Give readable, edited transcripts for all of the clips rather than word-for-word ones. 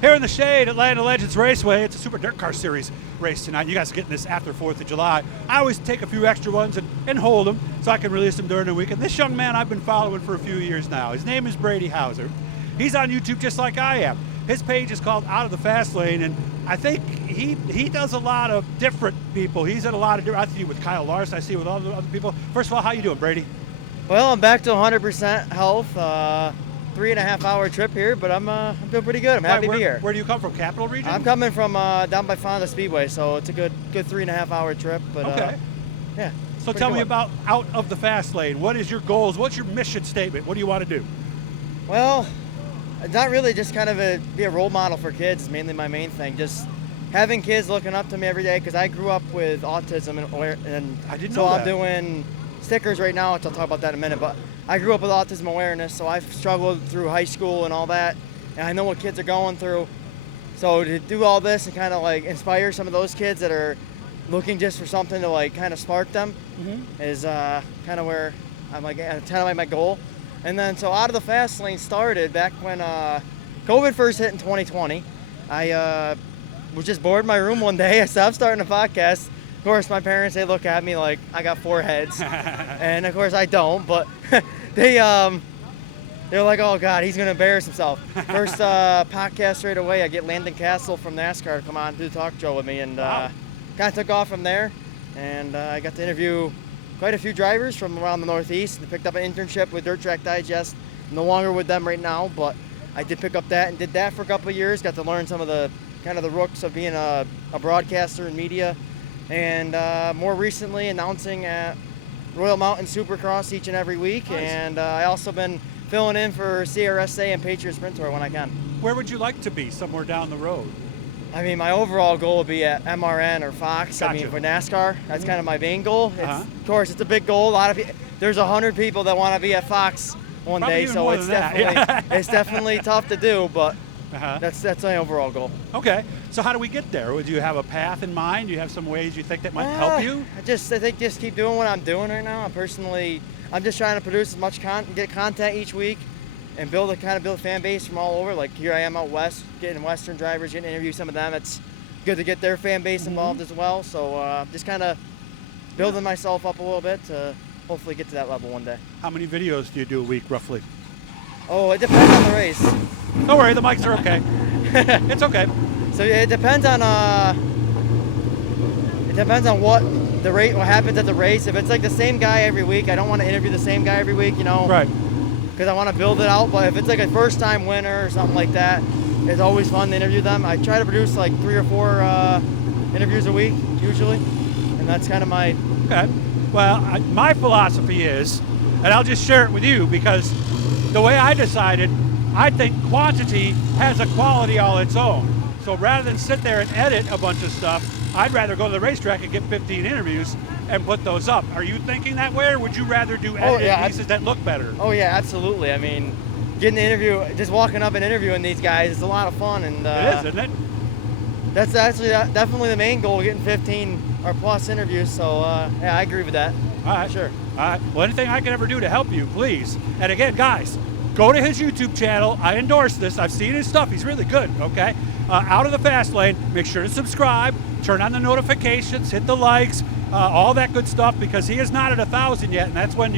Here in the shade at Land of Legends Raceway. It's a Super Dirt Car Series race tonight. You guys are getting this after 4th of July. I always take a few extra ones and hold them so I can release them during the weekend. This young man I've been following for a few years now. His name is Brady Houser. He's on YouTube just like I am. His page is called Out of the Fast Lane, and I think he does a lot of different people. He's at a lot of different, I see with Kyle Larson, I see with other people. First of all, how you doing, Brady? Well, I'm back to 100% health. 3.5 hour trip here, but I'm doing pretty good. I'm happy to be here. Where do you come from? Capital Region? I'm coming from down by Fonda Speedway, so it's a good 3.5 hour trip. But okay. Yeah. So tell me about Out of the Fast Lane. What is your goals? What's your mission statement? What do you want to do? Well, not really, just kind of be a role model for kids is mainly my main thing. Just having kids looking up to me every day, because I grew up with autism and I didn't know that. I'm doing stickers right now, which I'll talk about that in a minute. But I grew up with autism awareness, so I've struggled through high school and all that, and I know what kids are going through. So to do all this and kind of like inspire some of those kids that are looking just for something to like kind of spark them is kind of where I'm like my goal. And then so Out of the Fast Lane started back when COVID first hit in 2020. I was just bored in my room one day. I said, I'm starting a podcast. Of course, my parents, they look at me like I got 4 heads. And of course I don't, but they're like, oh God, he's gonna embarrass himself. First podcast right away, I get Landon Castle from NASCAR to come on do the talk show with me, and wow. kind of took off from there. And I got to interview quite a few drivers from around the Northeast. They picked up an internship with Dirt Track Digest. No longer with them right now, but I did pick up that and did that for a couple of years. Got to learn some of the kind of the rooks of being a broadcaster in media. And more recently announcing at Royal Mountain Supercross each and every week. Nice. And I also been filling in for CRSA and Patriot Sprint Tour when I can. Where would you like to be somewhere down the road? I mean, my overall goal would be at MRN or Fox. Gotcha. I mean, for NASCAR, that's kind of my main goal. Uh-huh. Of course, it's a big goal. A lot of there's 100 people that want to be at Fox one Probably day, even so more it's than that. definitely it's definitely tough to do, but Uh-huh. that's my overall goal. Okay. So how do we get there? Do you have a path in mind? Do you have some ways you think that might help you? I think just keep doing what I'm doing right now. I'm just trying to produce as much get content each week, and build a fan base from all over. Like here I am out west, getting Western drivers, getting to interview some of them. It's good to get their fan base involved as well. So just kind of building myself up a little bit to hopefully get to that level one day. How many videos do you do a week, roughly? Oh, it depends on the race. Don't worry, the mics are okay. It's okay. So it depends on what happens at the race. If it's like the same guy every week, I don't want to interview the same guy every week, Right. because I want to build it out. But if it's like a first-time winner or something like that, it's always fun to interview them. I try to produce like 3 or 4 interviews a week usually, and that's kind of my. Okay. Well, my philosophy is, and I'll just share it with you because the way I decided, I think quantity has a quality all its own. So rather than sit there and edit a bunch of stuff, I'd rather go to the racetrack and get 15 interviews and put those up. Are you thinking that way, or would you rather do edited pieces that look better? Oh yeah, absolutely. I mean, getting the interview, just walking up and interviewing these guys is a lot of fun, and it is, isn't it? That's actually definitely the main goal, getting 15 or plus interviews. So yeah, I agree with that. All right. Sure. All right. Well, anything I can ever do to help you, please. And again, guys, go to his YouTube channel. I endorse this. I've seen his stuff. He's really good, okay? Out of the Fast Lane. Make sure to subscribe, turn on the notifications, hit the likes, all that good stuff, because he is not at 1,000 yet, and that's when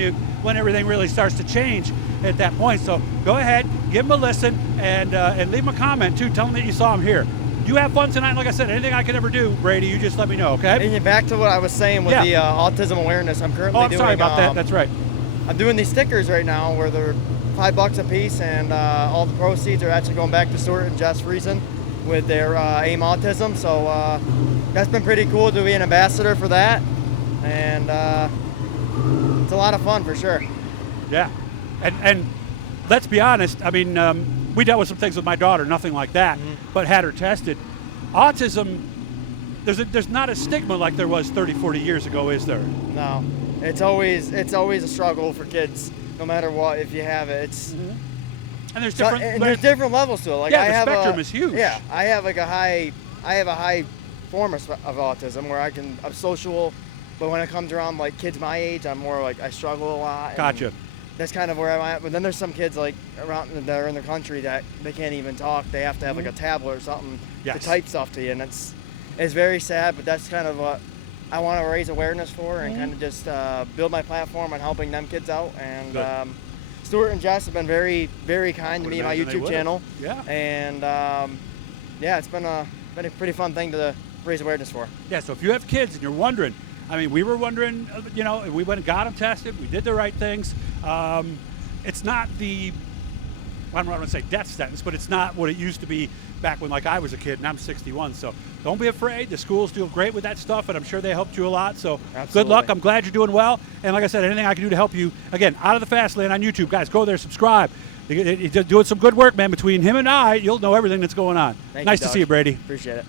everything really starts to change at that point. So go ahead, give him a listen, and leave him a comment, too. Tell him that you saw him here. You have fun tonight. Like I said, anything I can ever do, Brady, you just let me know, okay? And back to what I was saying with the autism awareness, I'm currently doing. Sorry about that. That's right. I'm doing these stickers right now where they're $5 a piece, and all the proceeds are actually going back to Stuart and Jess Friesen with their AIM Autism. So that's been pretty cool to be an ambassador for that, and it's a lot of fun for sure. Yeah, and let's be honest. I mean, we dealt with some things with my daughter, nothing like that, but had her tested. Autism, there's not a stigma like there was 30, 40 years ago, is there? No, it's always a struggle for kids, no matter what. If you have it, it's and there's different levels to it. Like the spectrum is huge. Yeah, I have a high form of autism where I'm social, but when it comes around like kids my age, I'm more like I struggle a lot. Gotcha. that's kind of where I'm at. But then there's some kids like around that are in the country that they can't even talk. They have to have like a tablet or something to type stuff to you, and it's very sad. But that's kind of what I want to raise awareness for, and kind of just build my platform on helping them kids out. And Stuart and Jess have been very, very kind to me and my YouTube channel. Yeah. And yeah, it's been a pretty fun thing to raise awareness for. Yeah. So if you have kids and you're wondering, I mean, we were wondering, you know, we went and got them tested. We did the right things. It's not the, I don't want to say death sentence, but it's not what it used to be back when, like, I was a kid, and I'm 61. So don't be afraid. The schools do great with that stuff, and I'm sure they helped you a lot. So Good luck. I'm glad you're doing well. And like I said, anything I can do to help you, again, Out of the Fast Lane on YouTube. Guys, go there, subscribe. You're doing some good work, man. Between him and I, you'll know everything that's going on. Thank nice you, to see you, Brady. Appreciate it.